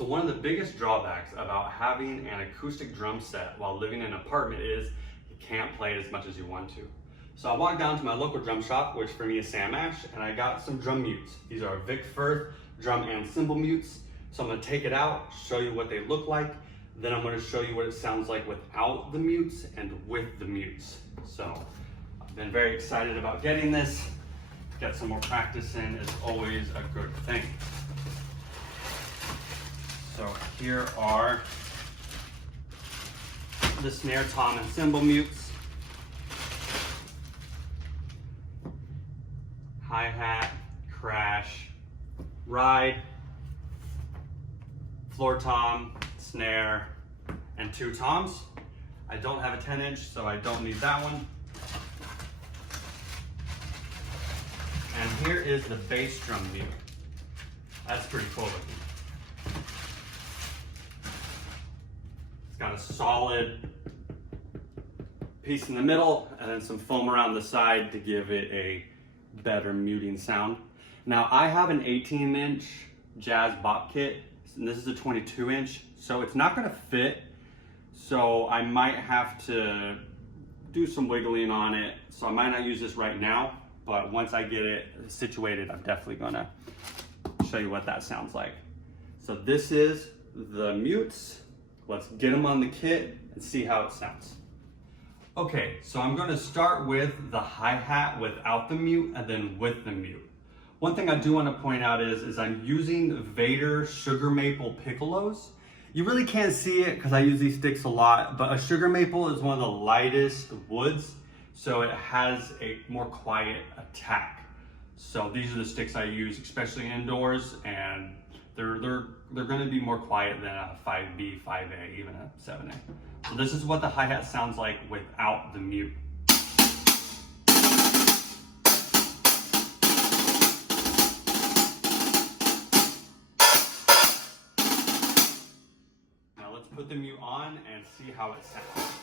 So one of the biggest drawbacks about having an acoustic drum set while living in an apartment is you can't play it as much as you want to. So I walked down to my local drum shop, which for me is Sam Ash, and I got some drum mutes. These are Vic Firth Drum and Cymbal mutes. So I'm gonna take it out, show you what they look like, then I'm gonna show you what it sounds like without the mutes and with the mutes. So I've been very excited about getting this. Get some more practice in is always a good thing. So here are the snare, tom, and cymbal mutes. Hi-hat, crash, ride, floor tom, snare, and 2 toms. I don't have a 10-inch, so I don't need that one. And here is the bass drum mute. That's pretty cool looking. It's got a solid piece in the middle and then some foam around the side to give it a better muting sound. Now I have an 18-inch jazz bop kit, and this is a 22-inch, so it's not gonna fit. So I might have to do some wiggling on it. So I might not use this right now, but once I get it situated, I'm definitely gonna show you what that sounds like. So this is the mutes. Let's get them on the kit and see how it sounds. Okay, so I'm gonna start with the hi-hat without the mute and then with the mute. One thing I do wanna point out is I'm using Vater sugar maple piccolos. You really can't see it because I use these sticks a lot, but a sugar maple is one of the lightest woods, so it has a more quiet attack. So these are the sticks I use, especially indoors, and they're going to be more quiet than a 5B, 5A, even a 7A. So this is what the hi-hat sounds like without the mute. Now let's put the mute on and see how it sounds.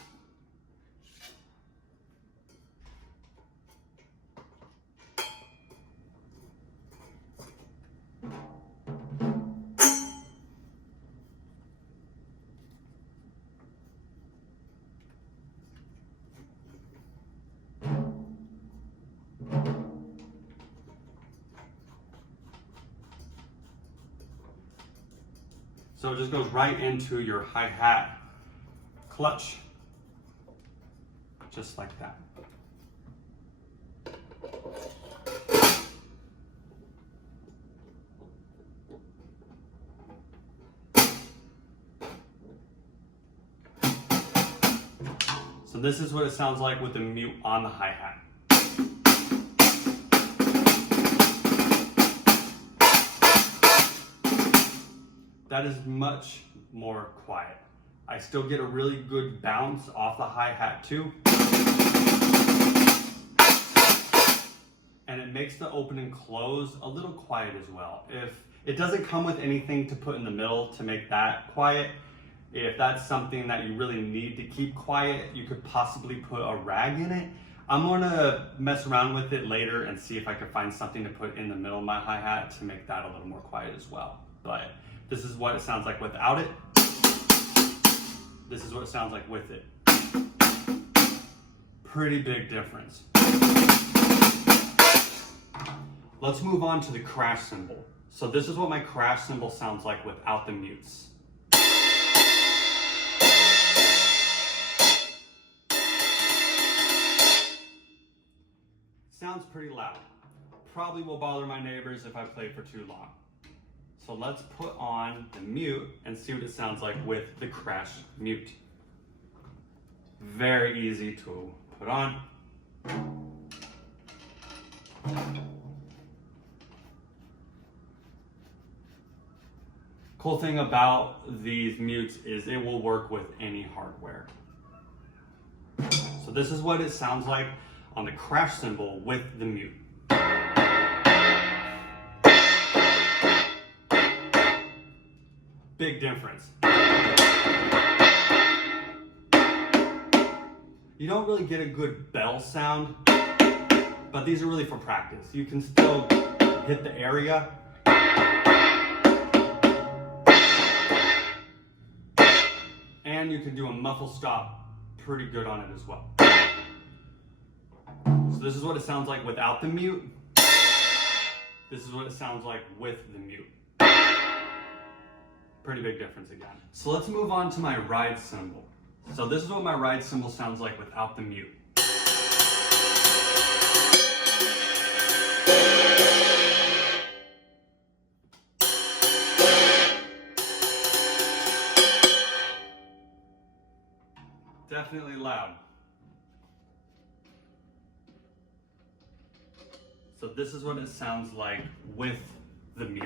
So it just goes right into your hi-hat clutch, just like that. So this is what it sounds like with the mute on the hi-hat. That is much more quiet. I still get a really good bounce off the hi-hat too. And it makes the open and close a little quiet as well. If it doesn't come with anything to put in the middle to make that quiet, if that's something that you really need to keep quiet, you could possibly put a rag in it. I'm gonna mess around with it later and see if I can find something to put in the middle of my hi-hat to make that a little more quiet as well. But this is what it sounds like without it. This is what it sounds like with it. Pretty big difference. Let's move on to the crash cymbal. So this is what my crash cymbal sounds like without the mutes. Sounds pretty loud. Probably will bother my neighbors if I play for too long. So let's put on the mute and see what it sounds like with the crash mute. Very easy to put on. Cool thing about these mutes is it will work with any hardware. So this is what it sounds like on the crash cymbal with the mute. Big difference. You don't really get a good bell sound, but these are really for practice. You can still hit the area. and you can do a muffle stop pretty good on it as well. So this is what it sounds like without the mute. This is what it sounds like with the mute. Pretty big difference again. So let's move on to my ride cymbal. So this is what my ride cymbal sounds like without the mute. Definitely loud. So this is what it sounds like with the mute.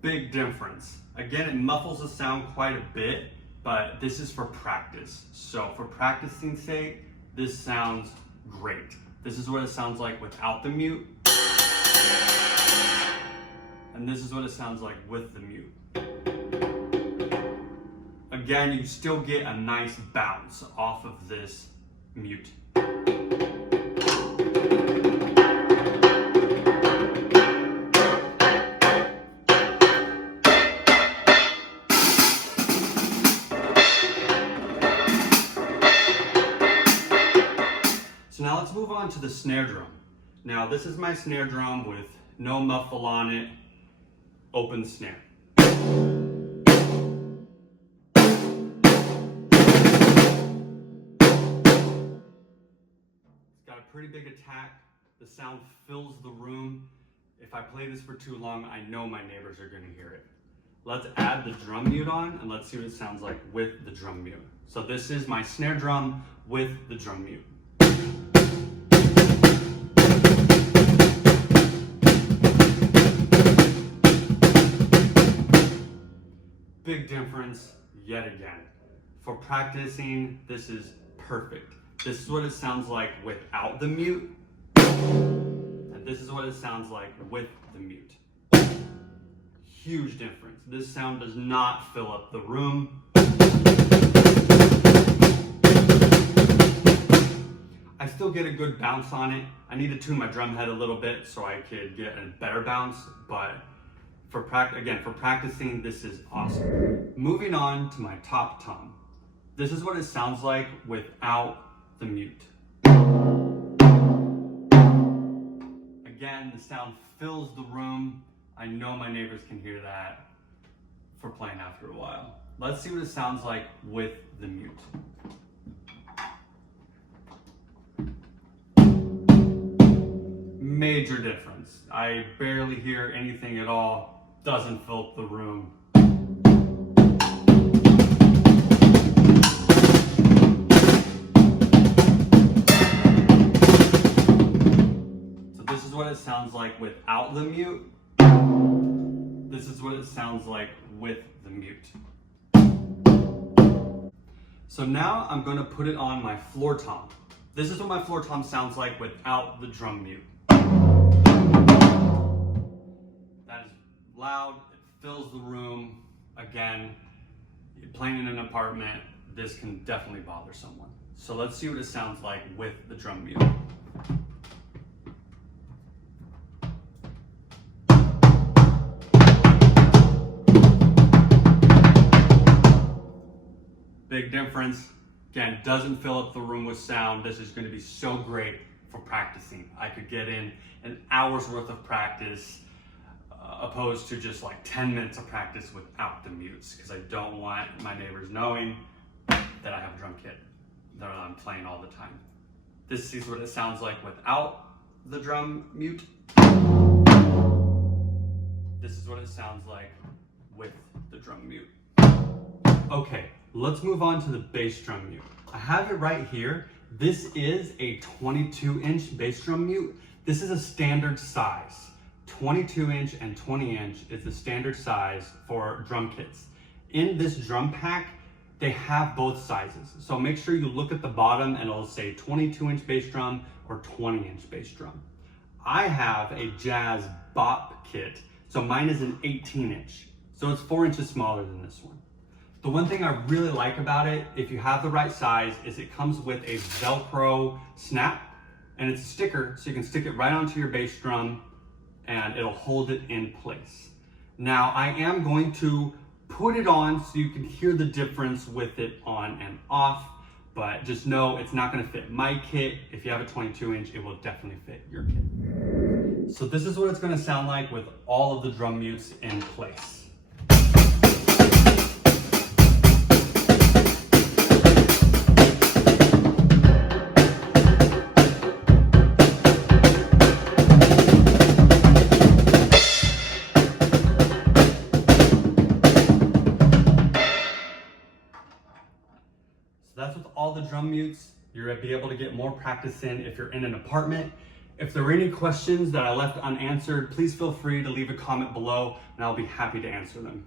Big difference. Again, it muffles the sound quite a bit, but this is for practice. So for practicing sake, this sounds great. This is what it sounds like without the mute. And this is what it sounds like with the mute. Again, you still get a nice bounce off of this mute. Now let's move on to the snare drum. Now this is my snare drum with no muffle on it, open snare. It's got a pretty big attack. The sound fills the room. If I play this for too long, I know my neighbors are going to hear it. Let's add the drum mute on and let's see what it sounds like with the drum mute. So this is my snare drum with the drum mute. Big difference yet again. For practicing, this is perfect. This is what it sounds like without the mute, and this is what it sounds like with the mute. Huge difference. This sound does not fill up the room. I still get a good bounce on it. I need to tune my drum head a little bit so I could get a better bounce, but for practicing, this is awesome. Moving on to my top tom. This is what it sounds like without the mute. Again, the sound fills the room. I know my neighbors can hear that for playing after a while. Let's see what it sounds like with the mute. Major difference. I barely hear anything at all. Doesn't fill up the room. So this is what it sounds like without the mute. This is what it sounds like with the mute. So now I'm going to put it on my floor tom. This is what my floor tom sounds like without the drum mute. That is loud, it fills the room. Again, playing in an apartment, this can definitely bother someone. So let's see what it sounds like with the drum mute. Big difference. Again, doesn't fill up the room with sound. This is going to be so great for practicing. I could get in an hour's worth of practice opposed to just like 10 minutes of practice without the mutes, because I don't want my neighbors knowing that I have a drum kit that I'm playing all the time. This is what it sounds like without the drum mute. This is what it sounds like with the drum mute. Okay, let's move on to the bass drum mute. I have it right here. This is a 22-inch bass drum mute. This is a standard size. 22-inch and 20-inch is the standard size for drum kits. In this drum pack, they have both sizes. So make sure you look at the bottom and it'll say 22-inch bass drum or 20-inch bass drum. I have a Jazz Bop kit, so mine is an 18-inch, so it's 4 inches smaller than this one. The one thing I really like about it, if you have the right size, is it comes with a Velcro snap, and it's a sticker, so you can stick it right onto your bass drum, and it'll hold it in place. Now, I am going to put it on so you can hear the difference with it on and off, but just know it's not gonna fit my kit. If you have a 22-inch, it will definitely fit your kit. So this is what it's gonna sound like with all of the drum mutes in place. That's with all the drum mutes. You're gonna be able to get more practice in if you're in an apartment. If there were any questions that I left unanswered, please feel free to leave a comment below and I'll be happy to answer them.